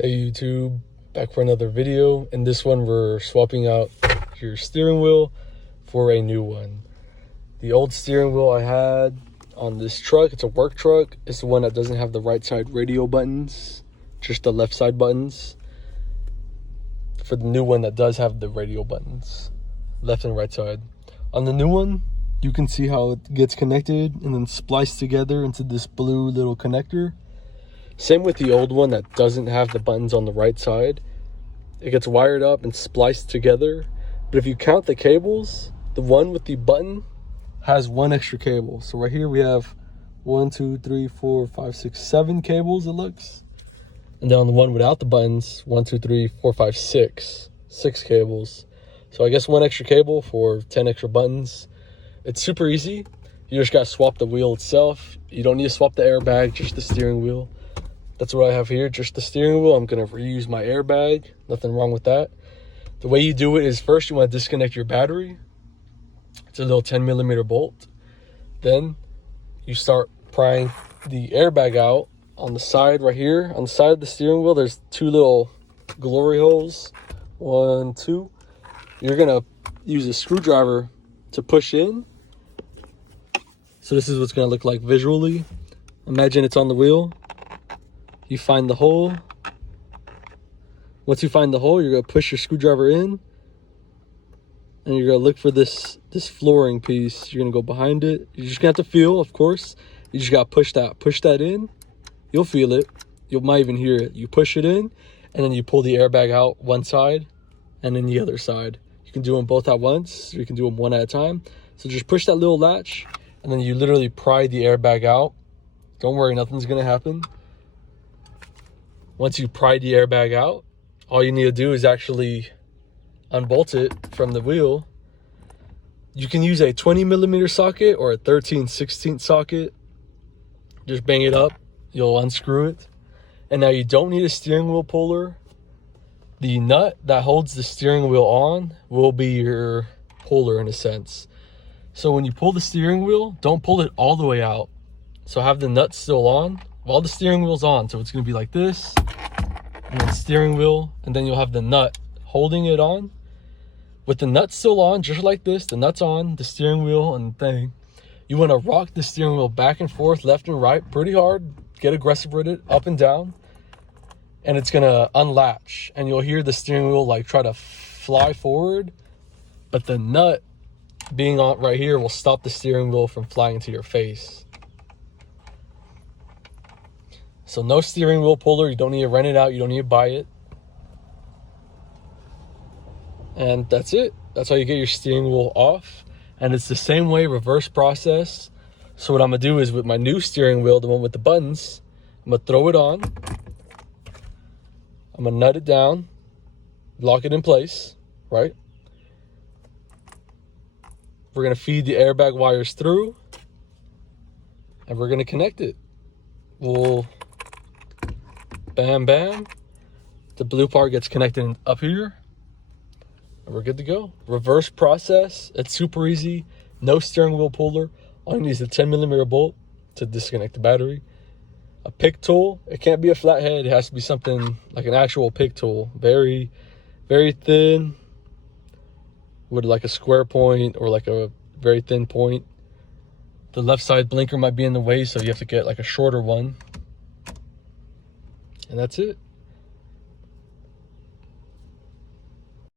Hey YouTube, back for another video. In this one we're swapping out your steering wheel for a new one. The old steering wheel I had on this truck, it's a work truck, it's the one that doesn't have the right side radio buttons, just the left side buttons. For the new one that does have the radio buttons, left and right side. On the new one, you can see how it gets connected and then spliced together into this blue little connector. Same with the old one that doesn't have the buttons on the right side. It gets wired up and spliced together. But if you count the cables, the one with the button has one extra cable. So right here we have 1, 2, 3, 4, 5, 6, 7 cables, it looks. And then on the one without the buttons, 1, 2, 3, 4, 5, 6 cables. So I guess one extra cable for 10 extra buttons. It's super easy. You just gotta swap the wheel itself. You don't need to swap the airbag, just the steering wheel. That's what I have here, just the steering wheel. I'm gonna reuse my airbag, nothing wrong with that. The way you do it is first you wanna disconnect your battery. It's a little 10mm bolt. Then you start prying the airbag out on the side right here. On the side of the steering wheel, there's 2 little glory holes. 1, 2. You're gonna use a screwdriver to push in. So this is what's gonna look like visually. Imagine it's on the wheel. You find the hole. Once you find the hole, you're gonna push your screwdriver in, and you're gonna look for this flooring piece. You're gonna go behind it. You're just gonna have to feel, of course. You just gotta push that in. You'll feel it. You might even hear it. You push it in, and then you pull the airbag out one side, and then the other side. You can do them both at once, or you can do them one at a time. So just push that little latch, and then you literally pry the airbag out. Don't worry, nothing's gonna happen. Once you pry the airbag out, all you need to do is actually unbolt it from the wheel. You can use a 20mm socket or a 13/16 socket. Just bang it up, you'll unscrew it. And now you don't need a steering wheel puller. The nut that holds the steering wheel on will be your puller in a sense. So when you pull the steering wheel, don't pull it all the way out. So have the nut still on while the steering wheel's on. So it's gonna be like this, and then steering wheel, and then you'll have the nut holding it on. With the nut still on, just like this, the nut's on, the steering wheel and thing. You wanna rock the steering wheel back and forth, left and right, pretty hard. Get aggressive with it, up and down. And it's gonna unlatch, and you'll hear the steering wheel like try to fly forward, but the nut being on right here will stop the steering wheel from flying into your face. So no steering wheel puller. You don't need to rent it out. You don't need to buy it. And that's it. That's how you get your steering wheel off. And it's the same way, reverse process. So what I'm gonna do is with my new steering wheel, the one with the buttons, I'm gonna throw it on. I'm gonna nut it down, lock it in place, right? We're gonna feed the airbag wires through, and we're gonna connect it. We'll bam, bam. The blue part gets connected up here, and we're good to go. Reverse process. It's super easy. No steering wheel puller. All you need is a 10mm bolt to disconnect the battery. A pick tool. It can't be a flathead. It has to be something like an actual pick tool. Very, very thin, with like a square point or like a very thin point. The left side blinker might be in the way, so you have to get like a shorter one. And that's it.